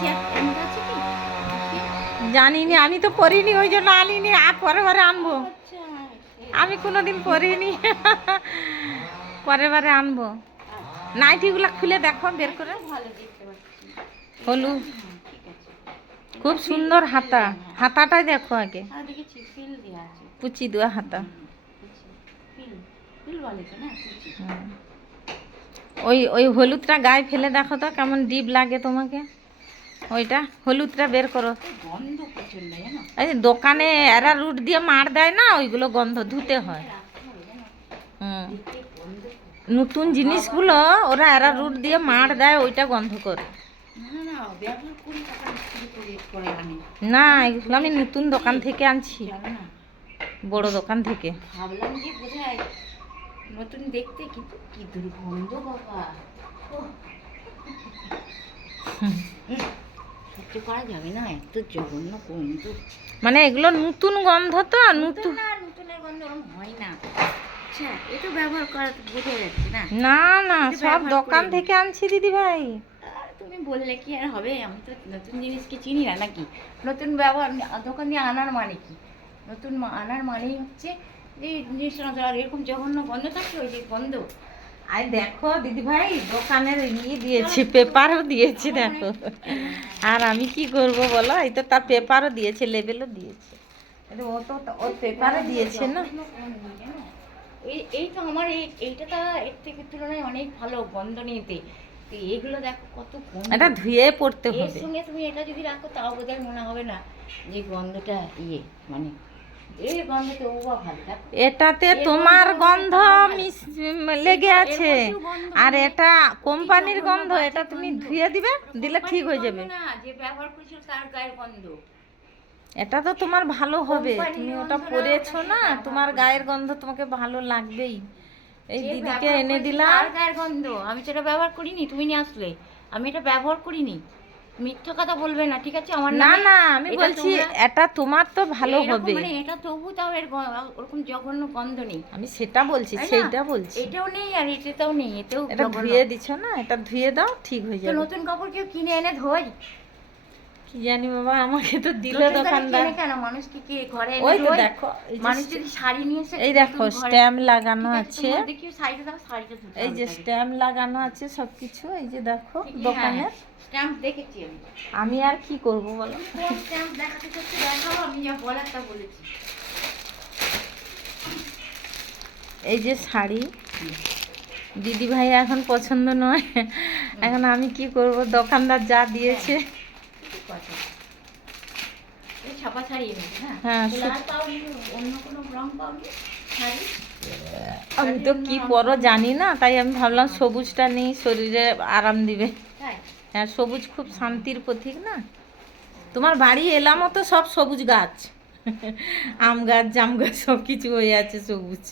Asia camera আছে কি? জানি নি আমি তো পরিনি ওই জন্য আনিনি আর পরে পরে আনব। আচ্ছা আমি কোনোদিন পরিনি পরের বারে আনব। নাইটিগুলো খুলে দেখো বের করে। হ্যাঁ, আছে। খুব সুন্দর হাতা। হাতাটাই দেখো আগে। আছে। পুচি দেওয়া হাতা। ওই ওই হলুদটা গায়ে ফেলে দেখো তো কেমন ডিপ লাগে তোমাকে। ওইটা হলুদটা বের করো। দোকানে এরা রুট দিয়ে মার দেয় না ওইগুলো গন্ধ ধুতে হয়। হুম। নতুন জিনিসগুলো ওরা এরা রুট দিয়ে মার দেয় ওইটা গন্ধ করে। না এগুলো আমি নতুন দোকান থেকে আনছি। বড় দোকান থেকে। ভাবলাম যে বোধহয় নতুন দেখতে কিন্তু কি দুর্গন্ধ বাবা। সহ্য করা যাবে না এত জঘন্য গন্ধ। মানে এগুলো নতুন গন্ধ তো নতুন না নতুনের গন্ধ ওরকম হয় না। আচ্ছা এ ব্যবহার করা তো বোঝা যাচ্ছে না। না না সব দোকান থেকে আনছি দিদি ভাই আর তুমি বললে কি আর হবে? আমি তো নতুন জিনিসকে চিনি না নাকি? নতুন ব্যবহার দোকান দিয়ে আনার মানে কি? নতুন আনার মানেই হচ্ছে যে জিনিসটা এরকম জঘন্য গন্ধ থাকছে ওই যে গন্ধ। আই দেখো দিদি ভাই দোকানের ইয়ে দিয়েছি পেপারও দিয়েছি দেখো। আর আমি কি করব বলো? এই তো তার পেপারও দিয়েছে লেবেলও দিয়েছে। ও তো ওর পেপারও দিয়েছে না? এই এই তো আমার এই এইটা তো এর থেকে তুলনায় অনেক ভালো গন্ধ নিতে তো এইগুলো দেখো কত এটা ধুয়ে পড়তে এর সঙ্গে তুমি এটা যদি রাখো তাও বোধহয় মনে হবে না যে গন্ধটা ইয়ে মানে এটাতে তোমার গন্ধ লেগে আছে। আর এটা কোম্পানির গন্ধ এটা তুমি ধুয়ে দিবে দিলে ঠিক হয়ে যাবে। এটা তো তোমার ভালো হবে তুমি ওটা পরেছো না তোমার গায়ের গন্ধ তোমাকে ভালো লাগবেই। এই দিদিকে এনে দিলাম। গায়ের গন্ধ আমি সেটা ব্যবহার করিনি তুমি নিয়ে আসলে। আমি এটা ব্যবহার করিনি। মিথ্যা কথা বলবে না ঠিক আছে? আমার না না আমি বলছি এটা তোমার তো ভালো হবে। মানে এটা তবু তাও এর ওরকম জঘন্য গন্ধ নেই। আমি সেটা বলছি সেটা সেইটা বলছি। এটাও নেই আর এটাও নেই এটাও এটা। ধুয়ে দিছো না এটা ধুয়ে দাও ঠিক হয়ে যাবে। নতুন কাপড় কেউ কিনে এনে ধোয়? কি জানি বাবা আমাকে তো দিল দোকানদার। কেন মানুষ কি কি? ঘরে ওই তো দেখো মানুষ যদি শাড়ি নিয়ে এসে এই দেখো স্ট্যাম্প লাগানো আছে এই যে স্ট্যাম্প লাগানো আছে সবকিছু এই যে দেখো কি- দোকানে। হ্যাঁ, স্ট্যাম্প দেখেছি আমি। আমি আর কি করব বলো? কোন স্ট্যাম্প দেখাতে চাচ্ছি দেখাও আমি যা বলার তা বলেছি। এই যে শাড়ি। দিদি ভাই এখন পছন্দ নয়। এখন আমি কি করব? দোকানদার যা দিয়েছে। ছাপা হ্যাঁ, লাল পাওনি অন্য কোনো রং পাওনি? শাড়ি? আমি তো কি পরো জানি না তাই আমি ভাবলাম সবুজটা নেই শরীরে আরাম দিবে। হ্যাঁ সবুজ খুব শান্তির প্রতীক না? তোমার বাড়ি এলামও তো সব সবুজ গাছ। আম গাছ জাম গাছ সব কিছু হয়ে আছে সবুজ।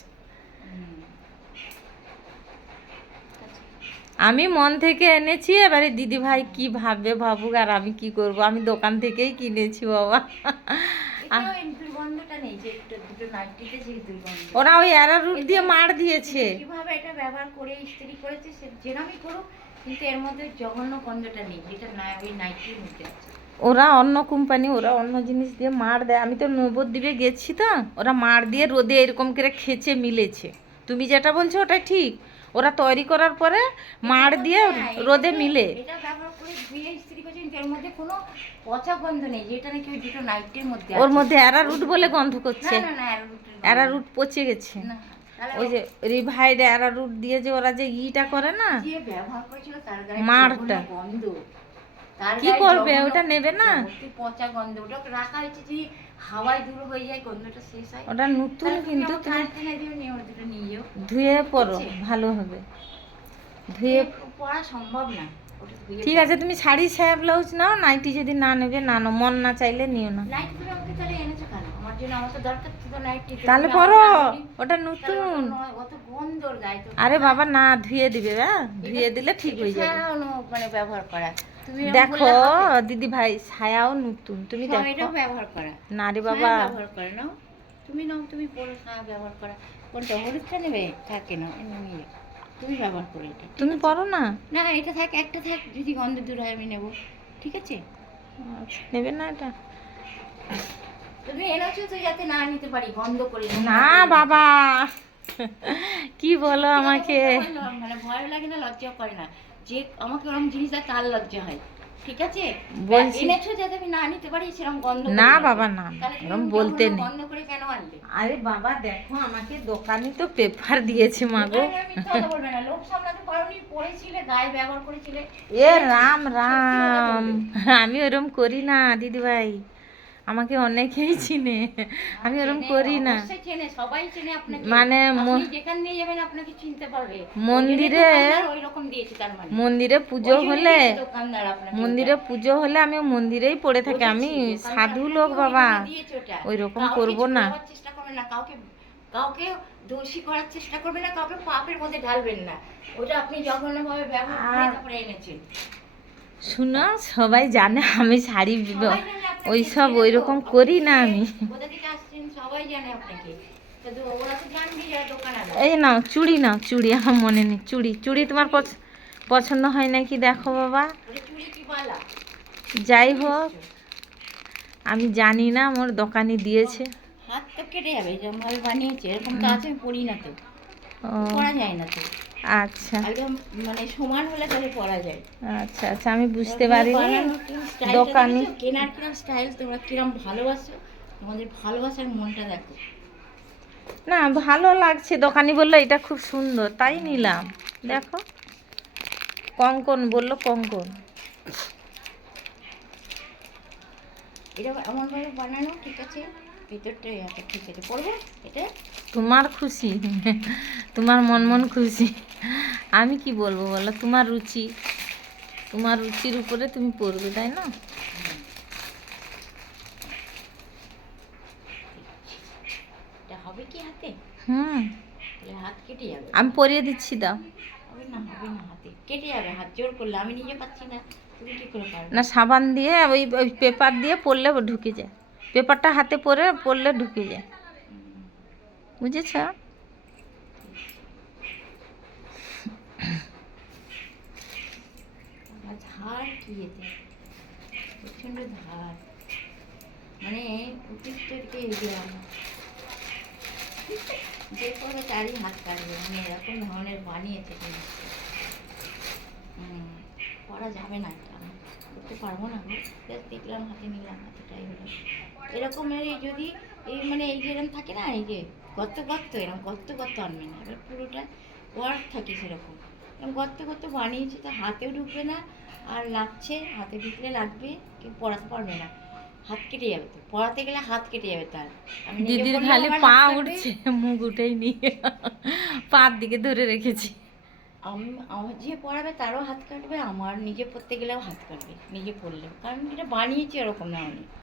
আমি মন থেকে এনেছি এবারে দিদি ভাই কি ভাববে ভাবুক আর আমি কি করব? আমি দোকান থেকেই কিনেছি বাবা। ওরা ওই অ্যারারুট দিয়ে মার দিয়েছে। কীভাবে এটা ব্যবহার করে ইস্ত্রি করেছে সে যেরকমই করুক কিন্তু এর মধ্যে জঘন্য গন্ধটা নেই যেটা না ওই নাইটির মধ্যে আছে। ওরা অন্য কোম্পানি ওরা অন্য জিনিস দিয়ে মার দেয়। আমি তো নবদ্বীপে গেছি তো ওরা মার দিয়ে রোদে এরকম করে খেচে মিলেছে। তুমি যেটা বলছো ওটা ঠিক ওরা তৈরি করার পরে মাড় দিয়ে হ্যাঁ, রোদে মিলে এটা ব্যবহার করে ধুয়ে ইস্ত্রি করেছে এর মধ্যে কোনো পচা গন্ধ নেই যেটা নাকি ওই দুটো নাইটির মধ্যে ওর মধ্যে অ্যারারুট বলে গন্ধ করছে না না না অ্যারারুটের গন্ধ অ্যারারুট পচে গেছে না। ওই যে রিভাইড অ্যারারুট দিয়ে যে ওরা যে ইটা করে না ব্যবহার করেছিল তার গায়ে মারটা। গন্ধ কি করবে? ওটা নেবে না? পচা গন্ধ ওটা রাখা হয়েছে যে হাওয়ায় হয়ে যায় গন্ধটা শেষ হয়। ওটা নতুন কিন্তু নিয়ে। ধুয়ে পরো ভালো হবে। ধুয়ে পরা সম্ভব না। ঠিক আছে তুমি শাড়ি সায়া ব্লাউজ নাও নাইটি যদি না নেবে না নাও মন না চাইলে নিও না। তাহলে পরো ওটা নতুন। আরে বাবা না ধুয়ে দিবে হ্যাঁ? ধুয়ে দিলে ঠিক হয়ে যাবে। মানে ব্যবহার করা। দেখো দিদি ভাই ছায়াও নতুন। তুমি দেখো। ব্যবহার করা। না রে বাবা। ব্যবহার করে নাও। তুমি নাও তুমি পরে ছায়া ব্যবহার করা। কোনটা হলুদটা নেবে? থাকে না নিয়ে। তুমি ব্যবহার করো এটা তুমি পরো না? না এটা থাক একটা থাক যদি গন্ধ দূর হয় আমি নেব। ঠিক আছে? নেবে না এটা? তুমি এনেছো তো যাতে না নিতে পারি বন্ধ করে। না বাবা। কি বলো আমাকে? মানে ভয় লাগে না লজ্জাও করে না। যে আমাকে ওরকম জিনিস দেয় তার লজ্জা হয়। ঠিক আছে? বলছি- এনেছো যাতে আমি না নিতে পারি সেরকম করে না বাবা, না, তুমি বলতে নেই। বন্ধ করে কেন আনবে? আরে বাবা দেখো আমাকে দোকানে তো পেপার দিয়েছে বলবে না। লোক সামলাতে পারোনি পড়েছিলে গায়ে ব্যবহার করেছিলে। এ রাম রাম। আমি ওরম করি না দিদি ভাই আমাকে অনেকেই চিনে। আমি ওরম করি না। সবাই চেনে আপনাকে। মানে যাবেন আপনাকে চিনতে পারবে। মন্দিরে- তার মানে। মন্দিরে পুজো হলে মন্দিরে পুজো হলে আমি মন্দিরেই পড়ে থাকি। আমি সাধু লোক বাবা। ওই রকম করব না। চেষ্টা করবেন না কাউকে কাউকে দোষী করার চেষ্টা করবেন না কাউকে পাপের মধ্যে ঢালবেন না। ওটা আপনি জঘন্যভাবে ব্যবহার করে তারপরে এনেছেন। শুনো সবাই জানে আমি শাড়ি ওই সব ওই রকম করি না আমি। এই নাও চুড়ি নাও চুড়ি আমার মনে নেই চুড়ি। চুড়ি তোমার পছ- পছন্দ হয় নাকি দেখো বাবা। যাই হোক আমি জানি না আমার দোকানে দিয়েছে। হাত তো কেটে যাবে বানিয়েছে এরকম তো আছে পড়ি না তো। পড়া যায় না তো। আচ্ছা। একদম মানে সমান হলে তাহলে পড়া যায়। আচ্ছা আচ্ছা আমি বুঝতে পারিনি। দোকানি- কেনার কিরম স্টাইল তোমরা কিরম ভালোবাসো? তোমাদের ভালোবাসার মনটা দেখো। না ভালো লাগছে। দোকানি বলল এটা খুব সুন্দর। তাই নিলাম। দেখো। কঙ্কন বলল কঙ্কন। এটা এমন ভাবে বানানো ঠিক আছে? ভিতরটা এটা ঠিক আছে এটা? তোমার খুশি তোমার মন মন খুশি। আমি কি বলব বলো তোমার রুচি তোমার রুচির উপরে তুমি পড়বে তাই না? হবে কি হাতে? হুম। হাত কেটে যাবে। আমি পরিয়ে দিচ্ছি দাও। হবে না হবে না হাতে। কেটে যাবে হাত জোর করলে। আমি নিজে পাচ্ছি না। তুমি কি করে পারবে? না সাবান দিয়ে ওই ওই পেপার দিয়ে পড়লে ঢুকে যায়। পেপারটা হাতে পরে পড়লে ঢুকে যায়। বুঝেছ? প্রচণ্ড ধার। মানে যে করবে তারই হাত কাটবে। মানে এরকম ধরনের করা যাবে না করতে পারব না। গো Just দেখলাম হাতে নিলাম এতটাই হলো। এরকমের এই যদি এই মানে এই যে এরকম থাকে না এই যে গর্ত গর্ত এরকম গর্ত গর্ত আনবে না। এবার পুরোটা ওয়ার্ক থাকে সেরকম। এরকম গর্ত গর্ত বানিয়েছে তো হাতেও ঢুকবে না আর লাগছে হাতে ঢুকলে লাগবে কেউ পড়াতে পারবে না। হাত কেটে যাবে তো। পড়াতে গেলে হাত কেটে যাবে তার। দিদির খালি পা উঠছে মুখ উঠেই নিয়ে। পার দিকে ধরে রেখেছি। আমি আমার যে পড়াবে তারও হাত কাটবে, আমার নিজে পড়তে গেলেও হাত কাটবে, নিজে পড়লেও কারণ এটা বানিয়েছি এরকম না আমি।